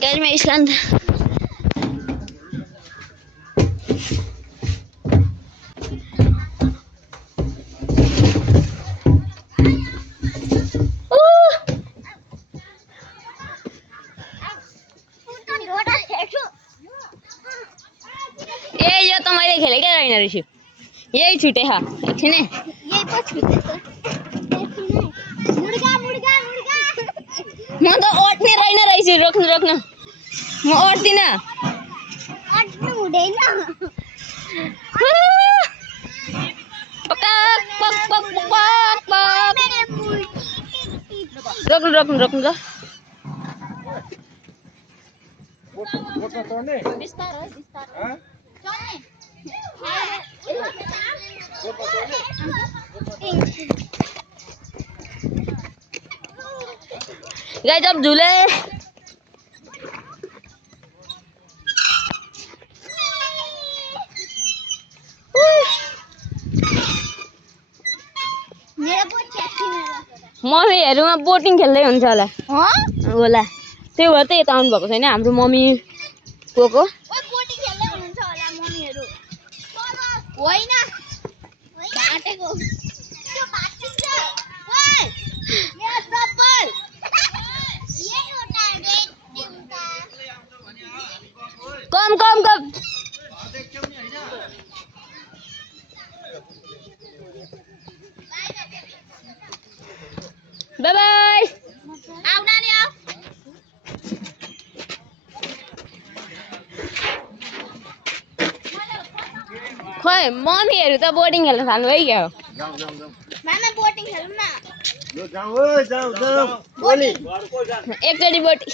Guys, may Iceland. ये जो तुम्हारे खेले क्या रहना ऋषि यही छूटे हाँ अच्छे ने यही पर छूटे मुर्गा मुर्गा मुर्गा मैं तो ओट नहीं रहना ऋषि रखना मैं ओट दी ना ओट में उड़े ना पक पक पक पक पक रखना विस्तार हां गाइस अब झूले मेरा बहुत चेकी मेरा मम्मीहरुमा बोटिङ खेल्दै हुन्छ होला होला त्यो भएर त यता आउनु भएको छैन हाम्रो मम्मी कोको ओइ बोटिङ खेल्दै हुनुहुन्छ होला मम्मीहरु होइन काटेको त्यो भाचिन्छ ओइ यहाँ सब्बर यही होता है रेड टीम का कम कम कम बाय बाय आउ नानी आउ खोइ मम्मीहरु त बोटिङ खेल्न थाल्नु है क्या हो मामा बोटिङ खेलौँ न लो जाऊ ओए जाऊ बोली एकचोटी बोटिङ